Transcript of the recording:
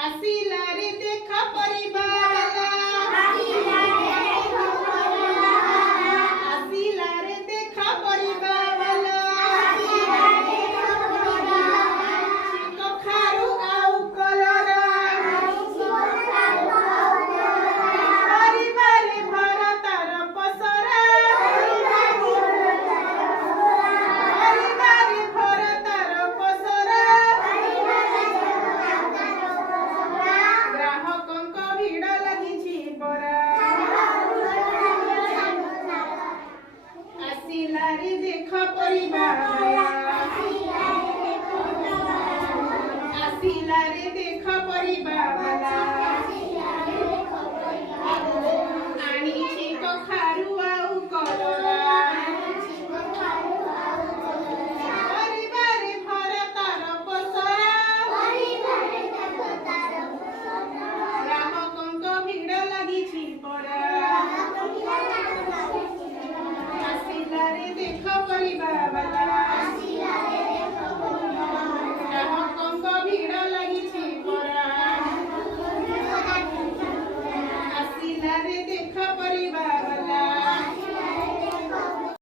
ଆସିଲା ରେ ଦେଖ ପରିବାବାଲା ଆସିଲା ରେ ଦେଖ ପରିବାବାଲା କଖାରୁ ଆଉ କଲରା ପରିବାରେ ଭର ତାର ପସରା ପରିବାରେ ଭର ତାର ପସରା ଗ୍ରାହକଙ୍କ ଭିଡ଼ ଲାଗିଛି ପରା ଆସିଲା ରେ ଦେଖ ପରିବାବାଲା ଆସିଲା ରେ ଦେଖ ପରିବାବାଲା